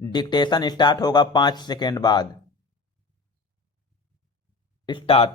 Dictation start होगा 5 second बाद। Start.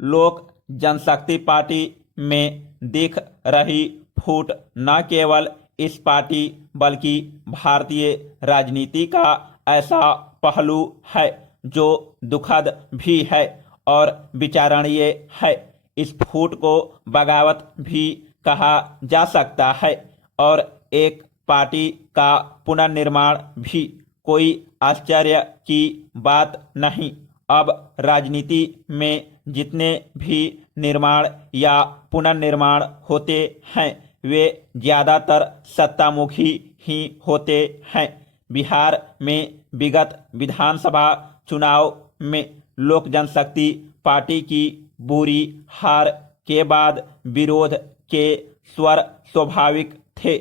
लोक जनशक्ति पार्टी में दिख रही फूट न केवल इस पार्टी बल्कि भारतीय राजनीति का ऐसा पहलू है जो दुखद भी है और विचारणीय है। इस फूट को बगावत भी कहा जा सकता है और एक पार्टी का पुनर्निर्माण भी कोई आश्चर्य की बात नहीं। अब राजनीति में जितने भी निर्माण या पुनर्निर्माण होते हैं वे ज़्यादातर सत्तामुखी ही होते हैं। बिहार में विगत विधानसभा चुनाव में लोक जनशक्ति पार्टी की बुरी हार के बाद विरोध के स्वर स्वाभाविक थे।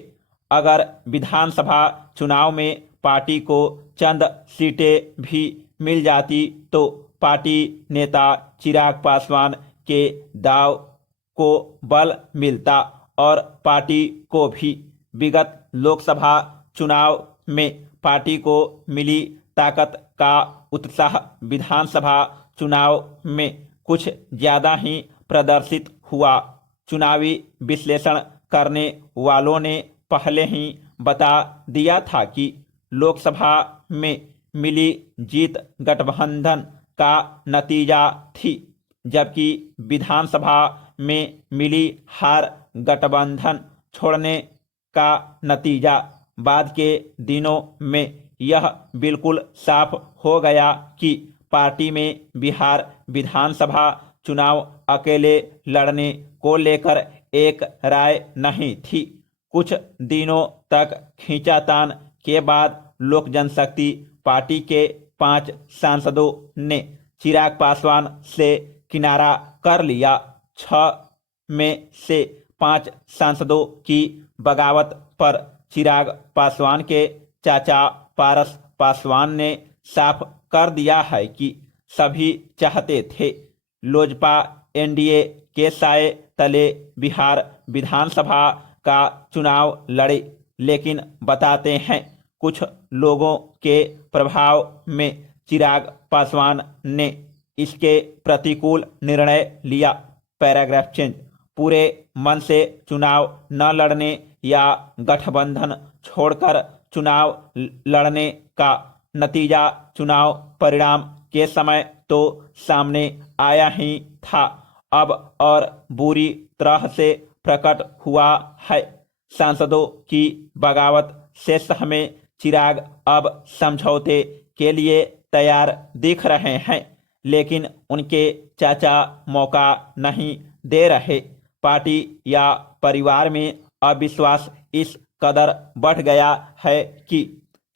अगर विधानसभा चुनाव में पार्टी को चंद सीटें भी मिल जाती तो पार्टी नेता चिराग पासवान के दाव को बल मिलता और पार्टी को भी। विगत लोकसभा चुनाव में पार्टी को मिली ताकत का उत्साह विधानसभा चुनाव में कुछ ज़्यादा ही प्रदर्शित हुआ। चुनावी विश्लेषण करने वालों ने पहले ही बता दिया था कि लोकसभा में मिली जीत गठबंधन का नतीजा थी, जबकि विधानसभा में मिली हार गठबंधन छोड़ने का नतीजा। बाद के दिनों में यह बिल्कुल साफ हो गया कि पार्टी में बिहार विधानसभा चुनाव अकेले लड़ने को लेकर एक राय नहीं थी। कुछ दिनों तक खींचातान के बाद लोक जनशक्ति पार्टी के 5 सांसदों ने चिराग पासवान से किनारा कर लिया। 6 में से 5 सांसदों की बगावत पर चिराग पासवान के चाचा पारस पासवान ने साफ कर दिया है कि सभी चाहते थे लोजपा एनडीए के साए तले बिहार विधानसभा का चुनाव लड़े, लेकिन बताते हैं कुछ लोगों के प्रभाव में चिराग पासवान ने इसके प्रतिकूल निर्णय लिया। Paragraph change. पूरे मन से चुनाव न लड़ने या गठबंधन छोड़कर चुनाव लड़ने का नतीजा चुनाव परिणाम के समय तो सामने आया ही था, अब और बुरी तरह से प्रकट हुआ है। सांसदों की बगावत से हमें चिराग अब समझौते के लिए तैयार दिख रहे हैं, लेकिन उनके चाचा मौका नहीं दे रहे। पार्टी या परिवार में अविश्वास इस कदर बढ़ गया है कि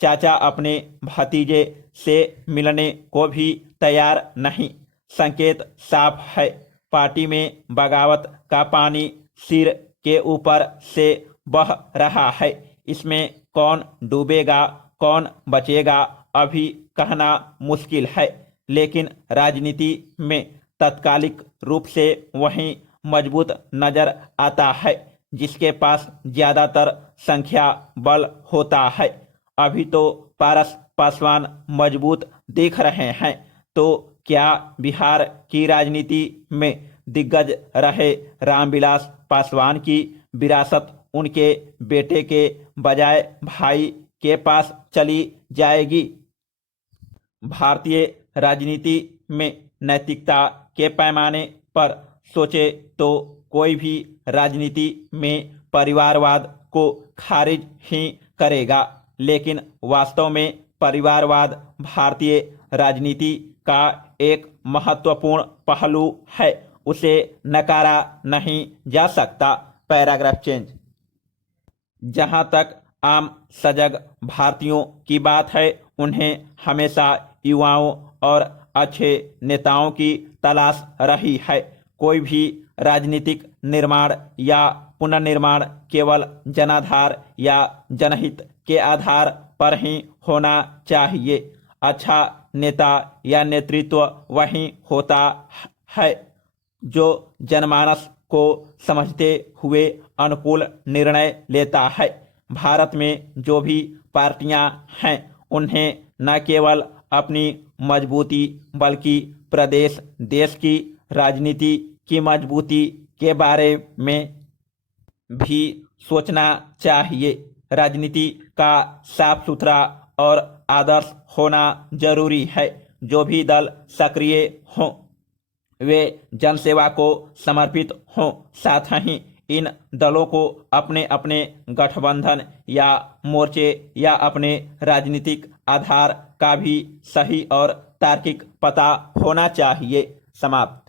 चाचा अपने भतीजे से मिलने को भी तैयार नहीं। संकेत साफ है, पार्टी में बगावत का पानी सिर के ऊपर से बह रहा है। इसमें कौन डूबेगा कौन बचेगा अभी कहना मुश्किल है, लेकिन राजनीति में तात्कालिक रूप से वही मजबूत नजर आता है जिसके पास ज्यादातर संख्या बल होता है। अभी तो पारस पासवान मजबूत दिख रहे हैं, तो क्या बिहार की राजनीति में दिग्गज रहे रामविलास पासवान की विरासत उनके बेटे के बजाय भाई के पास चली जाएगी? भारतीय राजनीति में नैतिकता के पैमाने पर सोचे तो कोई भी राजनीति में परिवारवाद को खारिज ही करेगा, लेकिन वास्तव में परिवारवाद भारतीय राजनीति का एक महत्वपूर्ण पहलू है, उसे नकारा नहीं जा सकता। Paragraph change. जहां तक आम सजग भारतीयों की बात है, उन्हें हमेशा युवाओं और अच्छे नेताओं की तलाश रही है। कोई भी राजनीतिक निर्माण या पुनर्निर्माण केवल जनाधार या जनहित के आधार पर ही होना चाहिए। अच्छा नेता या नेतृत्व वही होता है जो जनमानस को समझते हुए अनुकूल निर्णय लेता है। भारत में जो भी पार्टियां हैं उन्हें न केवल अपनी मजबूती बल्कि प्रदेश देश की राजनीति की मजबूती के बारे में भी सोचना चाहिए। राजनीति का साफ सुथरा और आदर्श होना जरूरी है। जो भी दल सक्रिय हों वे जनसेवा को समर्पित हों। साथ ही इन दलों को अपने अपने गठबंधन या मोर्चे या अपने राजनीतिक आधार का भी सही और तार्किक पता होना चाहिए। समाप्त।